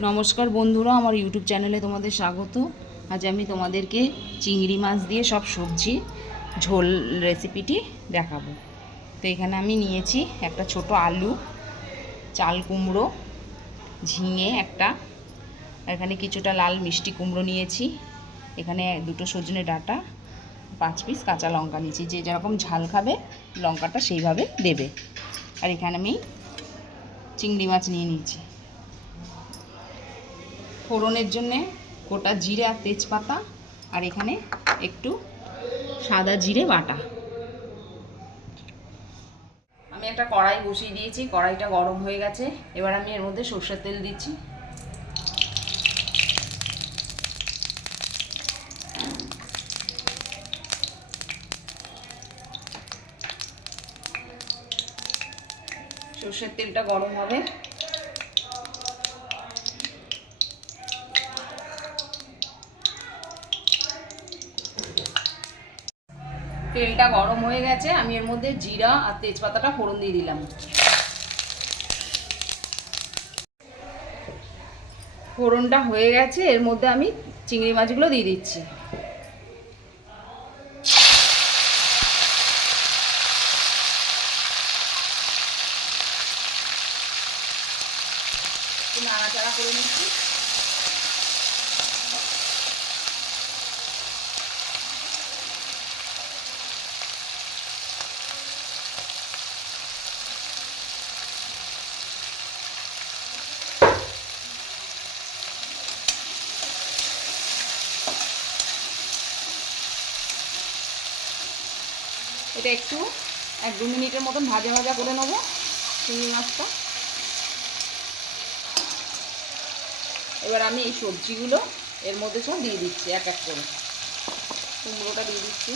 নমস্কার বন্ধুরা, আমার ইউটিউব চ্যানেলে তোমাদের স্বাগত। আজ আমি তোমাদেরকে চিংড়ি মাছ দিয়ে সব সবজি ঝোল রেসিপিটি দেখাবো। তো এখানে আমি নিয়েছি একটা ছোট আলু, চাল কুমড়ো, ঝিঙে একটা, এখানে কিছুটা লাল মিষ্টি কুমড়ো নিয়েছি, এখানে দুটো সজনে ডাঁটা, 5 পিস কাঁচা লঙ্কা নিয়েছি। যে যেরকম ঝাল খাবে লঙ্কাটা সেইভাবে দেবে। আর এখানে আমি চিংড়ি মাছ নিয়ে নিয়েছি। ফোড়নের জন্যে গোটা জিরে আর তেজপাতা, আর এখানে একটু সাদা জিরে বাটা। আমি একটা কড়াই বসিয়ে দিয়েছি, কড়াইটা গরম হয়ে গেছে। এবার আমি এর মধ্যে সরষের তেল দিচ্ছি। সরষের তেলটা গরম হবে, তেলটা গরম হয়ে গেছে। আমি এর মধ্যে জিরা আর তেজপাতাটা ফোড়ন দিয়ে দিলাম। ফোড়নটা হয়ে গেছে, এর মধ্যে আমি চিংড়ি মাছগুলো দিয়ে দিচ্ছি। নাড়াচাড়া করে নিচ্ছি। এটা একটু 1-2 মিনিটের মতন ভাজা ভাজা করে নেবো চিংড়ি মাছটা। এবার আমি এই সবজিগুলো এর মধ্যে সব দিয়ে দিচ্ছি এক এক করে। কুমড়োটা দিয়ে দিচ্ছি,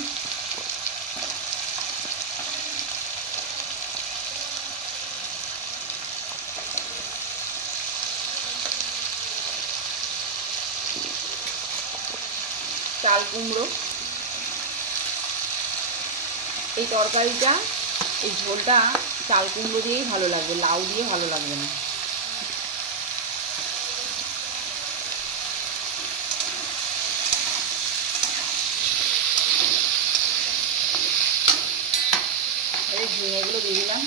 চাল কুমড়ো। এই তরকারিটা, এই ঝোলটা চাল কুমড়ো দিয়েই ভালো লাগবে, লাউ দিয়ে ভালো লাগবে না। এই ঝিঙেগুলো দিয়ে দিলাম।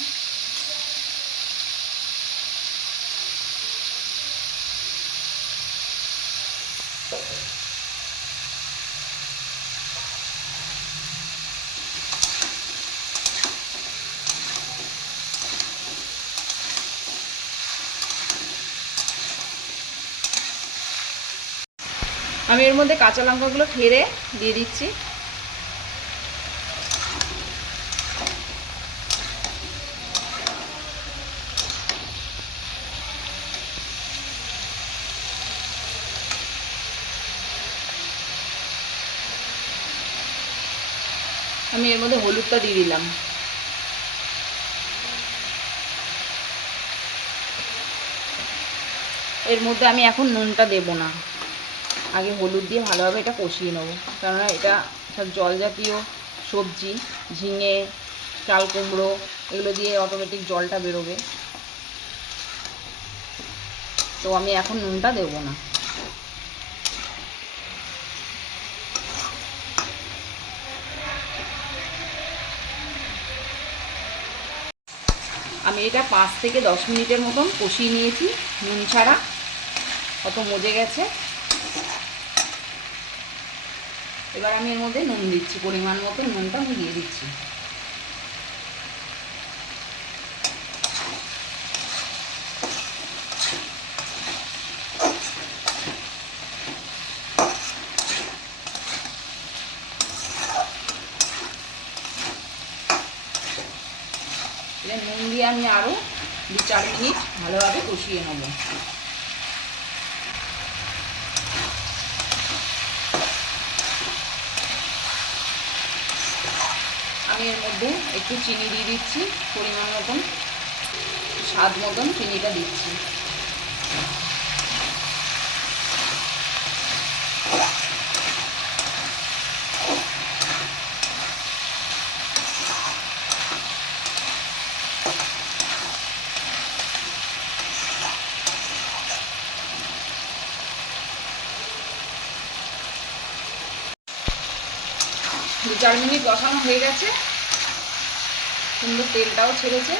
আমি এর মধ্যে কাঁচা লঙ্কাগুলো ফেড়ে দিয়ে দিচ্ছি। আমি এর মধ্যে হলুদটা দিয়ে দিলাম। এর মধ্যে আমি এখন নুনটা দেব না, আগে হলুদ দিয়ে ভালোভাবে এটা কষিয়ে নেবো। কেননা এটা সব জল জাতীয় সবজি, ঝিঙে, চাল কুমড়ো, এগুলো দিয়ে অটোমেটিক জলটা বেরোবে। তো আমি এখন নুনটা দেব না। আমি এটা 5 থেকে 10 মিনিটের মতন কষিয়ে নিয়েছি নুন ছাড়া, কত মজে গেছে। এবার আমি এর মধ্যে নুন দিচ্ছি, পরিমাণ মতো নুনটা আমি দিয়ে দিচ্ছি। এটা নুন দিয়ে আমি আরও 2-4 মিনিট ভালোভাবে কষিয়ে নেব। আমি এর মধ্যে একটু চিনি দিয়ে দিচ্ছি, পরিমাণ মতন, স্বাদ মতন চিনিটা দিচ্ছি। 2-4 মিনিট বসানো হয়ে গেছে, সুন্দর তেলটাও ছেড়েছে।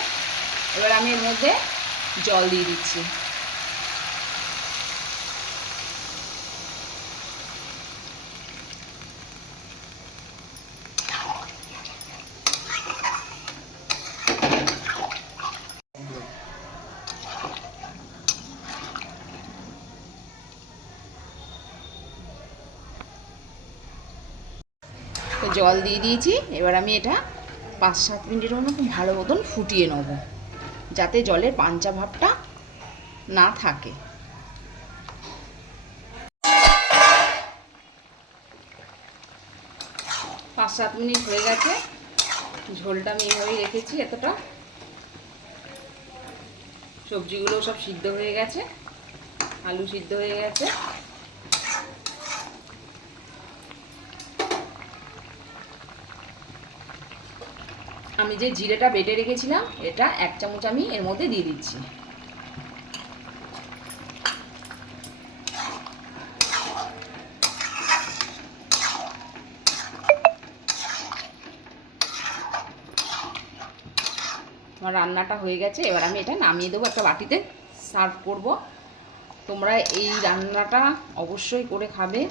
এবার আমি এর মধ্যে জল দিয়ে দিচ্ছি। তো জল দিয়ে দিয়েছি, এবার আমি এটা 5-7 মিনিটের মতো খুব ভালো মতন ফুটিয়ে নেব, যাতে জলের পাঞ্চা ভাবটা না থাকে। 5-7 মিনিট হয়ে গেছে, ঝোলটা আমি এইভাবেই রেখেছি এতটা। সবজিগুলো সব সিদ্ধ হয়ে গেছে, আলু সিদ্ধ হয়ে গেছে। আমি যে জিরেটা বেটে রেখেছিলাম এটা 1 চামচ আমি এর মধ্যে দিয়ে দিচ্ছি। আমার রান্নাটা হয়ে গেছে, এবার আমি এটা নামিয়ে দেবো, একটা বাটিতে সার্ভ করব। তোমরা এই রান্নাটা অবশ্যই করে খাবে,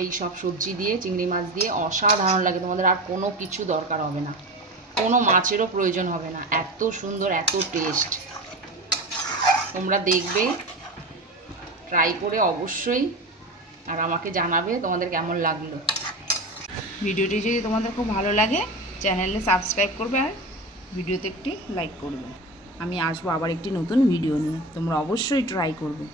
এই সব সবজি দিয়ে, চিংড়ি মাছ দিয়ে অসাধারণ লাগে। তোমাদের আর কোনো কিছু দরকার হবে না, কোনো মাছেরও প্রয়োজন হবে না, এত সুন্দর, এত টেস্ট। তোমরা দেখবে, ট্রাই করে অবশ্যই, আর আমাকে জানাবে তোমাদের কেমন লাগলো। ভিডিওটি যদি তোমাদের খুব ভালো লাগে চ্যানেলে সাবস্ক্রাইব করবে আর ভিডিওতে একটি লাইক করবে। আমি আসবো আবার একটি নতুন ভিডিও নিয়ে, তোমরা অবশ্যই ট্রাই করবে।